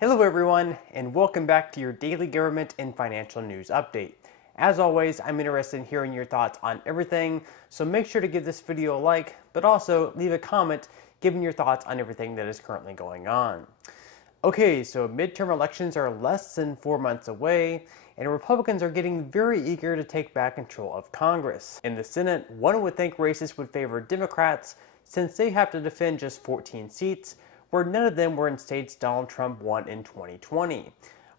Hello everyone, and welcome back to your daily government and financial news update. As always, I'm interested in hearing your thoughts on everything, so make sure to give this video a like, but also leave a comment giving your thoughts on everything that is currently going on. Okay, so midterm elections are less than 4 months away, and Republicans are getting very eager to take back control of Congress. In the Senate, one would think races would favor Democrats since they have to defend just 14 seats, where none of them were in states Donald Trump won in 2020.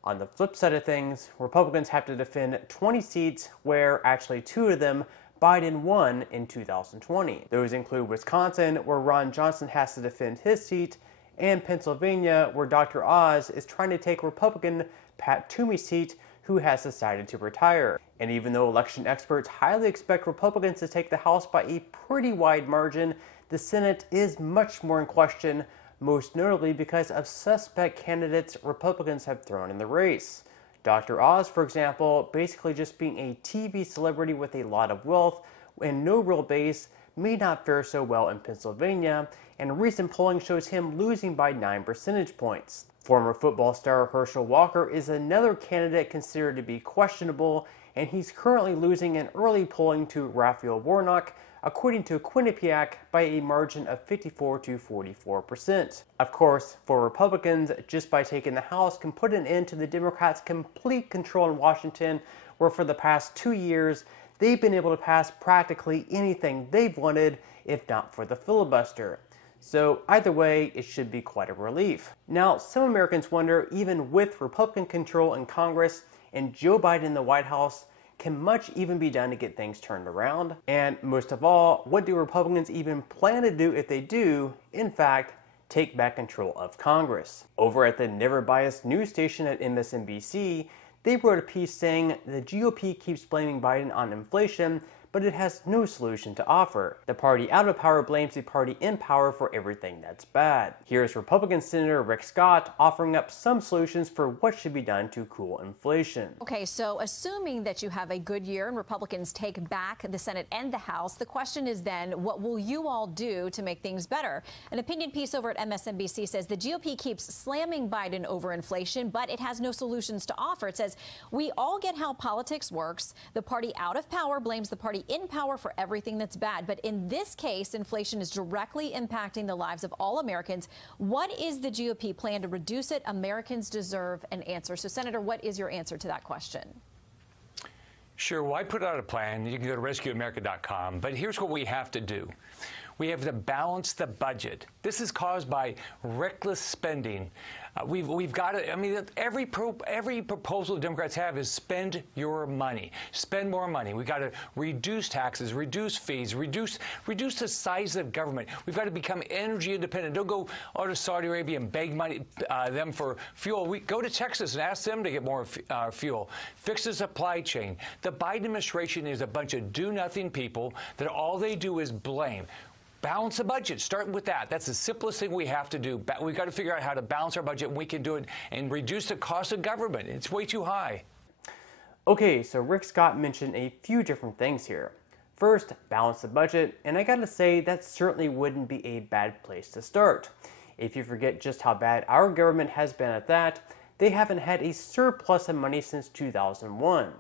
On the flip side of things, Republicans have to defend 20 seats where actually 2 of them Biden won in 2020. Those include Wisconsin, where Ron Johnson has to defend his seat, and Pennsylvania, where Dr. Oz is trying to take Republican Pat Toomey's seat, who has decided to retire. And even though election experts highly expect Republicans to take the House by a pretty wide margin, the Senate is much more in question, most notably because of suspect candidates Republicans have thrown in the race. Dr. Oz, for example, basically just being a TV celebrity with a lot of wealth and no real base, may not fare so well in Pennsylvania, and recent polling shows him losing by 9 percentage points. Former football star Herschel Walker is another candidate considered to be questionable, and he's currently losing in early polling to Raphael Warnock, according to Quinnipiac, by a margin of 54 to 44%. Of course, for Republicans, just by taking the House can put an end to the Democrats' complete control in Washington, where for the past 2 years, they've been able to pass practically anything they've wanted, if not for the filibuster. So either way, it should be quite a relief. Now, some Americans wonder, even with Republican control in Congress and Joe Biden in the White House, can much even be done to get things turned around? And most of all, what do Republicans even plan to do if they do, in fact, take back control of Congress? Over at the Never Biased news station at MSNBC, they wrote a piece saying the GOP keeps blaming Biden on inflation, but it has no solution to offer. The party out of power blames the party in power for everything that's bad. Here's Republican Senator Rick Scott offering up some solutions for what should be done to cool inflation. Okay, so assuming that you have a good year and Republicans take back the Senate and the House, the question is then, what will you all do to make things better? An opinion piece over at MSNBC says the GOP keeps slamming Biden over inflation, but it has no solutions to offer. It says, we all get how politics works. The party out of power blames the party in power for everything that's bad. But in this case, inflation is directly impacting the lives of all Americans. What is the GOP plan to reduce it? Americans deserve an answer. So, Senator, what is your answer to that question? Sure. Well, I put out a plan. You can go to rescueamerica.com. But here's what we have to do. We have to balance the budget. This is caused by reckless spending. We've got to, I mean, every proposal the Democrats have is spend your money. Spend more money. We've got to reduce taxes, reduce fees, reduce the size of government. We've got to become energy independent. Don't go to Saudi Arabia and beg them for fuel. We go to Texas and ask them to get more fuel. Fix the supply chain. The Biden administration is a bunch of do-nothing people that all they do is blame. Balance the budget. Start with that. That's the simplest thing we have to do. We've got to figure out how to balance our budget, and we can do it and reduce the cost of government. It's way too high. Okay, so Rick Scott mentioned a few different things here. First, balance the budget, and I gotta say that certainly wouldn't be a bad place to start. If you forget just how bad our government has been at that, they haven't had a surplus of money since 2001.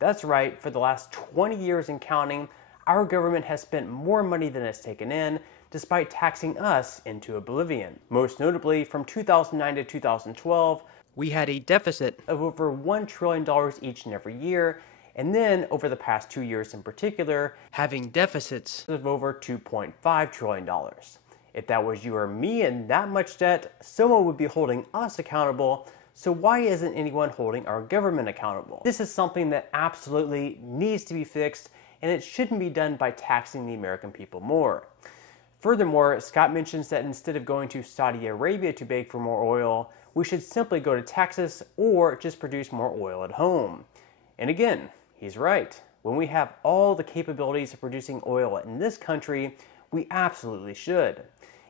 That's right, for the last 20 years and counting, our government has spent more money than it's taken in, despite taxing us into oblivion. Most notably, from 2009 to 2012, we had a deficit of over $1 trillion each and every year, and then over the past 2 years in particular, having deficits of over $2.5 trillion. If that was you or me in that much debt, someone would be holding us accountable. So why isn't anyone holding our government accountable? This is something that absolutely needs to be fixed, and it shouldn't be done by taxing the American people more. Furthermore, Scott mentions that instead of going to Saudi Arabia to beg for more oil, we should simply go to Texas or just produce more oil at home. And again, he's right. When we have all the capabilities of producing oil in this country, we absolutely should.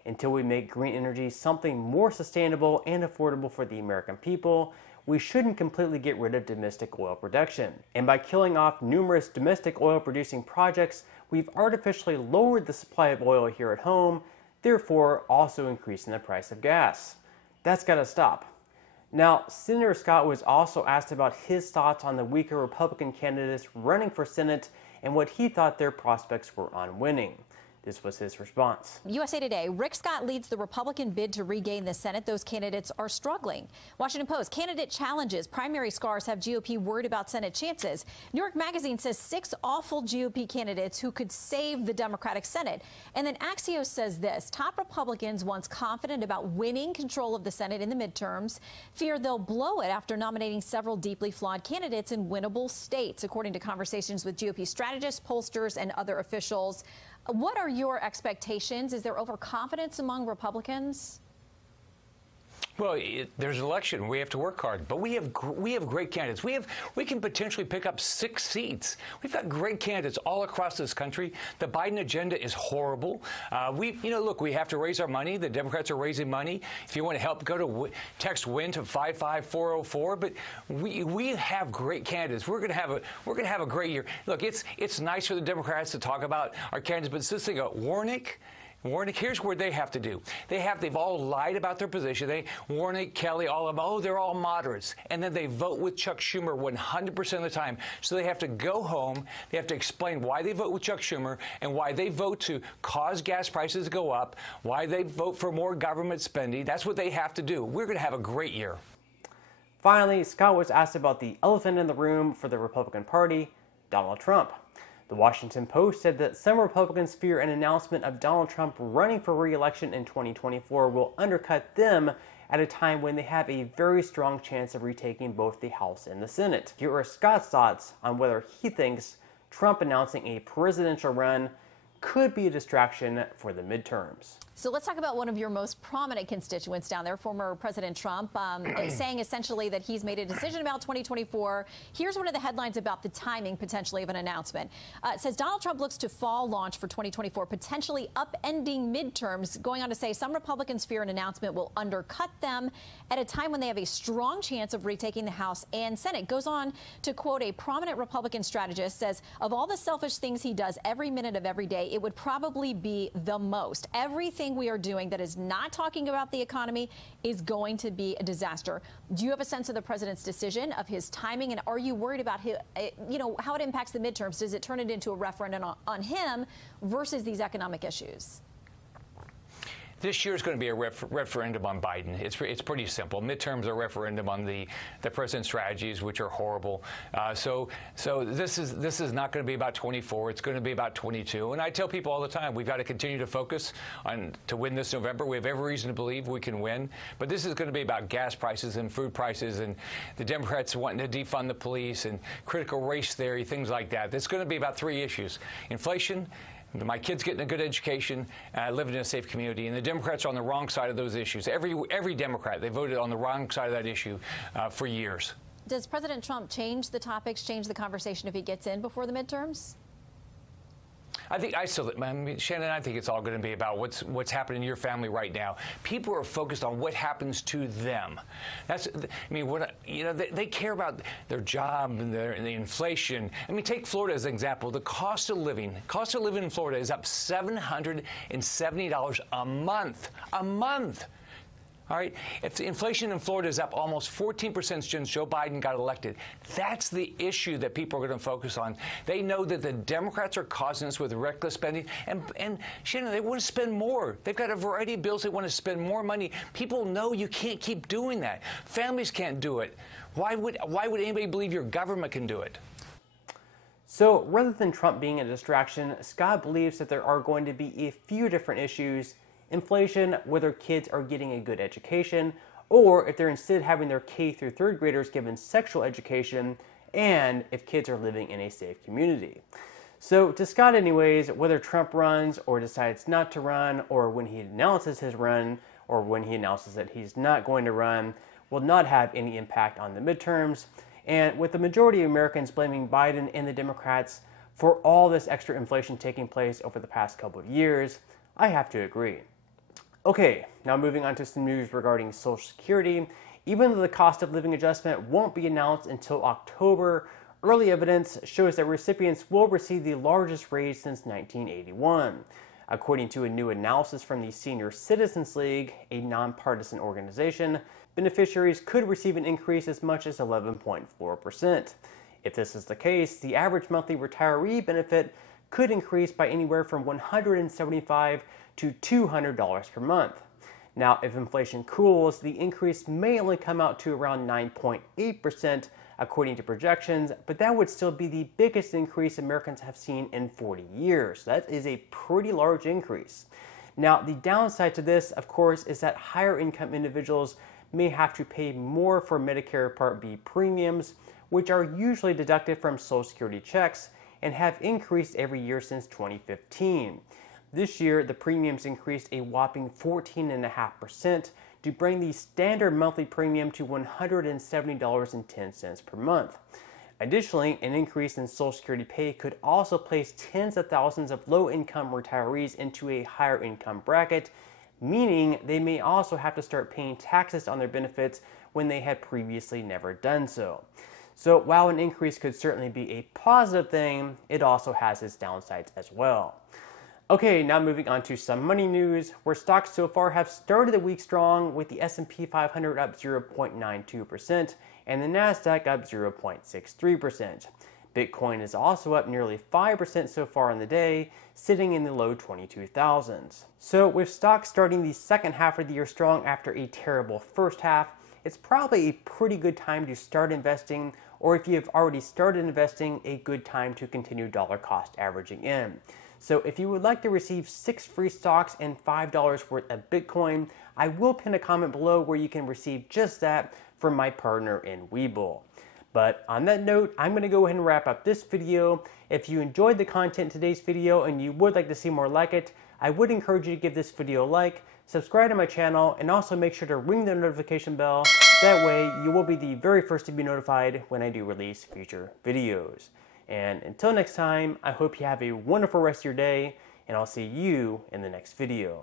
Until we make green energy something more sustainable and affordable for the American people, we shouldn't completely get rid of domestic oil production. And by killing off numerous domestic oil producing projects, we've artificially lowered the supply of oil here at home, therefore also increasing the price of gas. That's gotta stop. Now, Senator Scott was also asked about his thoughts on the weaker Republican candidates running for Senate and what he thought their prospects were on winning. This was his response. USA Today, Rick Scott leads the Republican bid to regain the Senate. Those candidates are struggling. Washington Post, candidate challenges. Primary scars have GOP worried about Senate chances. New York Magazine says 6 awful GOP candidates who could save the Democratic Senate. And then Axios says this, top Republicans, once confident about winning control of the Senate in the midterms, fear they'll blow it after nominating several deeply flawed candidates in winnable states, according to conversations with GOP strategists, pollsters, and other officials. What are your expectations? Is there overconfidence among Republicans? Well, there's an election. We have to work hard, but we have great candidates. We can potentially pick up 6 seats. We've got great candidates all across this country. The Biden agenda is horrible. Look, we have to raise our money. The Democrats are raising money. If you want to help, go to text WIN to 55404. But we have great candidates. We're going to have a great year. Look, it's nice for the Democrats to talk about our candidates, but it's this thing of Warnick, here's what they have to do. They've all lied about their position. Warnick, Kelly, all of them, they're all moderates. And then they vote with Chuck Schumer 100% of the time. So they have to go home. They have to explain why they vote with Chuck Schumer and why they vote to cause gas prices to go up, why they vote for more government spending. That's what they have to do. We're going to have a great year. Finally, Scott was asked about the elephant in the room for the Republican Party, Donald Trump. The Washington Post said that some Republicans fear an announcement of Donald Trump running for re-election in 2024 will undercut them at a time when they have a very strong chance of retaking both the House and the Senate. Here are Scott's thoughts on whether he thinks Trump announcing a presidential run could be a distraction for the midterms. So let's talk about one of your most prominent constituents down there, former President Trump, saying essentially that he's made a decision about 2024. Here's one of the headlines about the timing potentially of an announcement. It says Donald Trump looks to fall launch for 2024, potentially upending midterms, going on to say some Republicans fear an announcement will undercut them at a time when they have a strong chance of retaking the House and Senate. Goes on to quote a prominent Republican strategist, says of all the selfish things he does every minute of every day, it would probably be the most. Everything we are doing that is not talking about the economy is going to be a disaster. Do you have a sense of the president's decision, of his timing, and are you worried about how it impacts the midterms? Does it turn it into a referendum on him versus these economic issues? This year is going to be a referendum on Biden. It's pretty simple. Midterms are a referendum on the president's strategies, which are horrible. So this is not going to be about 24. It's going to be about 22. And I tell people all the time, we've got to continue to focus on to win this November. We have every reason to believe we can win. But this is going to be about gas prices and food prices and the Democrats wanting to defund the police and critical race theory, things like that. It's going to be about 3 issues: inflation, my kids getting a good education, living in a safe community, and the Democrats are on the wrong side of those issues. Every Democrat, they voted on the wrong side of that issue for years. Does President Trump change the topics, change the conversation if he gets in before the midterms? Shannon, I think it's all going to be about what's happening in your family right now. People are focused on what happens to them. They care about their job and the inflation. Take Florida as an example. The cost of living in Florida is up $770 a month. A month. All right. If the inflation in Florida is up almost 14% since Joe Biden got elected, that's the issue that people are going to focus on. They know that the Democrats are causing us with reckless spending. And Shannon, they want to spend more. They've got a variety of bills. They want to spend more money. People know you can't keep doing that. Families can't do it. Why would anybody believe your government can do it? So rather than Trump being a distraction, Scott believes that there are going to be a few different issues: inflation, whether kids are getting a good education, or if they're instead having their K through 3rd graders given sexual education, and if kids are living in a safe community. So to Scott anyways, whether Trump runs or decides not to run, or when he announces his run, or when he announces that he's not going to run, will not have any impact on the midterms. And with the majority of Americans blaming Biden and the Democrats for all this extra inflation taking place over the past couple of years, I have to agree. Okay, now moving on to some news regarding Social Security. Even though the cost of living adjustment won't be announced until October, early evidence shows that recipients will receive the largest raise since 1981. According to a new analysis from the Senior Citizens League, a nonpartisan organization, beneficiaries could receive an increase as much as 11.4%. If this is the case, the average monthly retiree benefit could increase by anywhere from $175 to $200 per month. Now, if inflation cools, the increase may only come out to around 9.8% according to projections, but that would still be the biggest increase Americans have seen in 40 years. That is a pretty large increase. Now, the downside to this, of course, is that higher income individuals may have to pay more for Medicare Part B premiums, which are usually deducted from Social Security checks and have increased every year since 2015. This year, the premiums increased a whopping 14.5% to bring the standard monthly premium to $170.10 per month. Additionally, an increase in Social Security pay could also place tens of thousands of low-income retirees into a higher income bracket, meaning they may also have to start paying taxes on their benefits when they had previously never done so. So while an increase could certainly be a positive thing, it also has its downsides as well. Okay, now moving on to some money news, where stocks so far have started the week strong, with the S&P 500 up 0.92% and the Nasdaq up 0.63%. Bitcoin is also up nearly 5% so far in the day, sitting in the low 22,000s. So with stocks starting the second half of the year strong after a terrible first half, it's probably a pretty good time to start investing, or if you have already started investing, a good time to continue dollar cost averaging in. So if you would like to receive 6 free stocks and $5 worth of Bitcoin, I will pin a comment below where you can receive just that from my partner in Webull. But on that note, I'm going to go ahead and wrap up this video. If you enjoyed the content in today's video and you would like to see more like it, I would encourage you to give this video a like, subscribe to my channel, and also make sure to ring the notification bell. That way you will be the very first to be notified when I do release future videos. And until next time, I hope you have a wonderful rest of your day, and I'll see you in the next video.